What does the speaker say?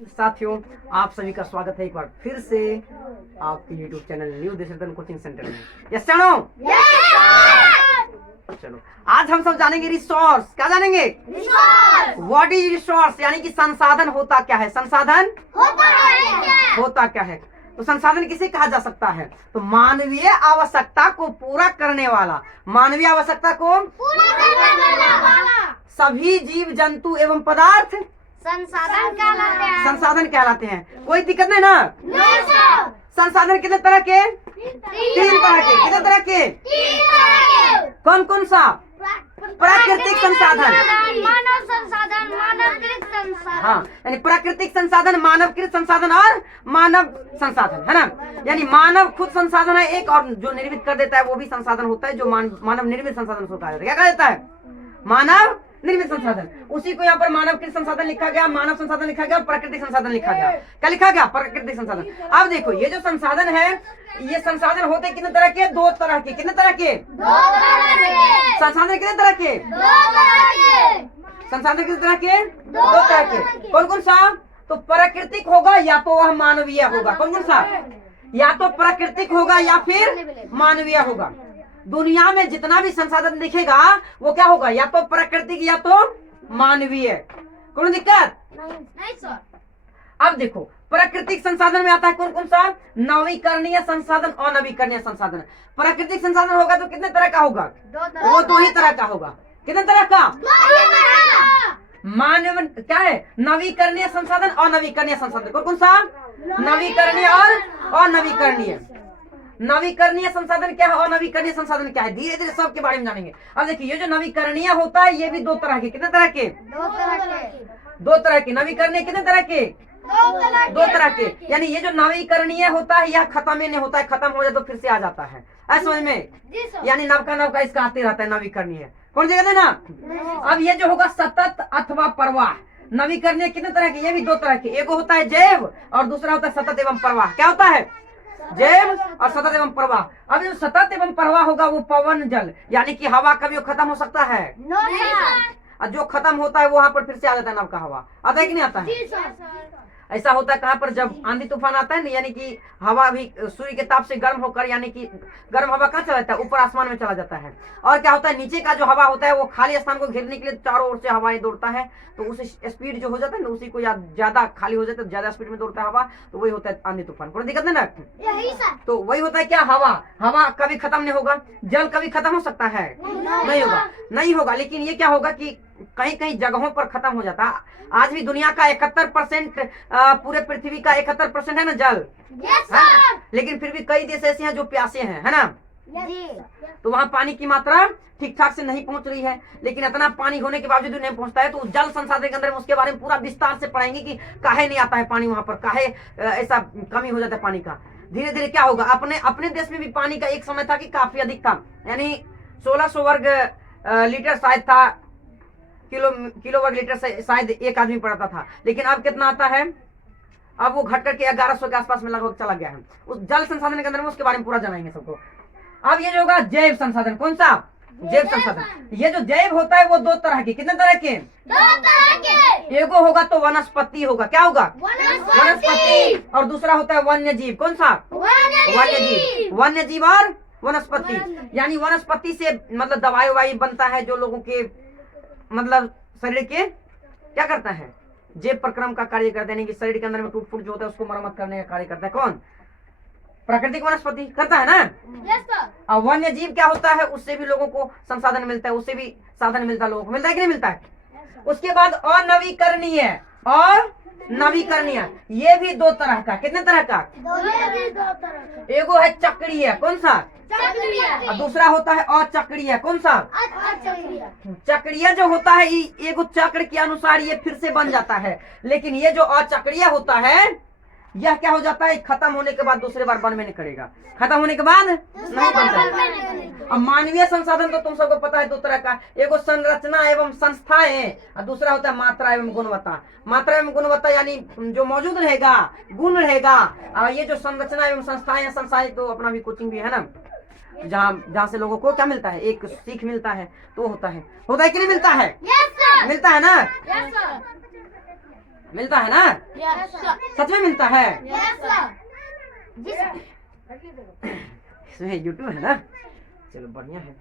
साथियों, आप सभी का स्वागत है एक बार फिर से आपके YouTube channel new Deshratan coaching centre में। यस चलो आज हम सब जानेंगे रिसोर्स। क्या जानेंगे? व्हाट इज रिसोर्स, यानी कि संसाधन होता क्या है। संसाधन होता क्या है? तो संसाधन किसे कहा जा सकता है? तो मानवीय आवश्यकता को पूरा करने वाला, मानवीय आवश्यकता को पूरा करने वाला सभी जीव जंतु एवं पदार्थ संसाधन कहलाते हैं। कोई दिक्कत नहीं ना? संसाधन कितने तरह के? तीन तरह के। कितने तरह के? कौन कौन सा? प्राकृतिक संसाधन, मानव संसाधन, मानवकृत संसाधन। हाँ, यानी प्राकृतिक संसाधन, मानवकृत संसाधन और मानव संसाधन, है ना। यानी मानव खुद संसाधन है एक, और जो निर्मित कर देता है वो भी संसाधन होता है, जो मानव निर्मित संसाधन को कहा जाता है। क्या कहा जाता है? मानव निर्मित संसाधन। उसी को यहाँ पर मानवकृत संसाधन लिखा गया, मानव संसाधन लिखा गया और प्राकृतिक संसाधन लिखा गया। क्या लिखा गया? प्राकृतिक संसाधन। अब देखो, ये जो संसाधन है, ये संसाधन होते कितने तरह के? दो तरह के। कितने तरह के? संसाधन कितने तरह के? संसाधन कितने तरह के? दो तरह के। कौन कौन सा? तो प्राकृतिक होगा या तो वह मानवीय होगा। कौन कौन सा? या तो प्राकृतिक होगा या फिर मानवीय होगा। दुनिया में जितना भी संसाधन दिखेगा वो क्या होगा? या तो प्राकृतिक या तो मानवीय। कोई दिक्कत नहीं सर। अब देखो, प्राकृतिक संसाधन में आता है कौन कौन सा? नवीकरणीय संसाधन और नवीकरणीय संसाधन। प्राकृतिक संसाधन होगा तो कितने तरह का होगा? वो दो ही तरह का होगा। कितने तरह का? मानव क्या है? नवीकरणीय संसाधन और नवीकरणीय संसाधन। कौन कौन सा? नवीकरणीय और नवीकरणीय। नवीकरणीय संसाधन क्या है और नवीकरणीय संसाधन क्या है? धीरे धीरे सबके बारे में जानेंगे। अब देखिए, ये जो नवीकरणीय होता है ये भी दो तरह के। कितने तरह के? दो तरह के। नवीकरणीय कितने तरह के? दो तरह के। यानी ये जो नवीकरणीय होता है यह खत्म ही नहीं होता है, खत्म हो जाए तो फिर से आ जाता है। समझ में? यानी नवका इसका आते रहता है नवीकरणीय। कौन जगह ना? अब ये जो होगा सतत अथवा प्रवाह। नवीकरणीय कितने तरह के? ये भी दो तरह के। एक होता है जैव और दूसरा होता है सतत एवं प्रवाह। क्या होता है? जैव और सतत एवं प्रवाह। अब जो सतत एवं प्रवाह होगा वो पवन जल, यानी कि हवा कभी खत्म हो सकता है? और जो खत्म होता है वो वहां पर फिर से आ जाता है नव का हवा। आता है कि नहीं आता है? ऐसा होता है कहाँ पर? जब आंधी तूफान आता है ना, यानी कि हवा भी सूर्य के ताप से गर्म होकर, यानी कि गर्म हवा कहाँ चला जाता है? ऊपर आसमान में चला जाता है। और क्या होता है? नीचे का जो हवा होता है वो खाली स्थान को घेरने के लिए चारों ओर से हवाएं दौड़ता है, तो उस स्पीड जो हो जाता है ना, उसी को ज्यादा खाली हो जाता है, ज्यादा स्पीड में दौड़ता है हवा, तो वही होता है आंधी तूफान। कोई दिक्कत नहीं ना? तो वही होता है क्या? हवा कभी खत्म नहीं होगा। जल कभी खत्म हो सकता है? नहीं होगा। लेकिन ये क्या होगा कि कहीं कहीं जगहों पर खत्म हो जाता है। आज भी दुनिया का 71%, पूरे पृथ्वी का 71% है ना जल। लेकिन फिर भी कई देश ऐसे हैं जो प्यासे हैं, है ना। तो वहाँ पानी की मात्रा ठीक ठाक से नहीं पहुंच रही है। लेकिन इतना पानी होने के बावजूद नहीं पहुंचता है। तो जल संसाधन के अंदर में उसके बारे में पूरा विस्तार से पढ़ाएंगे कि काहे नहीं आता है पानी वहां पर, काहे ऐसा कमी हो जाता है पानी का। धीरे धीरे क्या होगा? अपने देश में भी पानी का एक समय था कि काफी अधिक था, यानी 1600 वर्ग लीटर शायद था, किलो वर्ग लीटर से शायद एक आदमी पड़ता था। लेकिन अब कितना आता है? अब वो घट करके 1100 के आसपास में लगभग चला गया है। उस जल संसाधन के अंदर में उसके बारे में पूरा जानेंगे सबको। अब ये जो होगा जैव संसाधन। कौन सा? जैव संसाधन। ये जो जैव होता है वो दो तरह के। कितने तरह के? एगो होगा तो वनस्पति होगा। क्या होगा? वनस्पति। और दूसरा होता है वन्य जीव। कौन सा? वन्य जीव और वनस्पति। यानी वनस्पति से मतलब दवाई ववाई बनता है, जो लोगों के मतलब शरीर के क्या करता है? जैव प्रक्रम का कार्य करते हैं, कि शरीर के अंदर में टूट फूट जो होता है उसको मरम्मत करने का कार्य करता है। कौन? प्राकृतिक वनस्पति करता है ना। और वन्य जीव क्या होता है? उससे भी लोगों को संसाधन मिलता है, उससे भी साधन मिलता है, लोगों को मिलता है कि नहीं मिलता है? उसके बाद अनवीकरणीय और नवीकरणीय, ये भी दो तरह का। कितने तरह का? एगो है चक्रीय। कौन सा? और दूसरा होता है अचक्रीय। कौन सा? चक्रीय जो होता है एगो चक्र के अनुसार ये फिर से बन जाता है। लेकिन ये जो अचक्रीय होता है यह क्या हो जाता है? खत्म होने के बाद दूसरे बार बन में नहीं करेगा, खत्म होने के बाद नहीं बनता। अब मानवीय संसाधन तो तुम सबको पता है दो तरह का। एगो संरचना एवं संस्थाएं और दूसरा होता है मात्रा एवं गुणवत्ता। मात्रा एवं गुणवत्ता यानी जो मौजूद रहेगा, गुण रहेगा। और ये जो संरचना एवं संस्थाएं तो अपना भी कोचिंग भी है ना, जहाँ से लोगों को क्या मिलता है? एक सीख मिलता है। तो होता है कि नहीं मिलता है? मिलता है ना। मिलता है ना? यस सर, सच में मिलता है? यस सर, जी सर। इसमें यूट्यूब है ना, चलो बढ़िया है।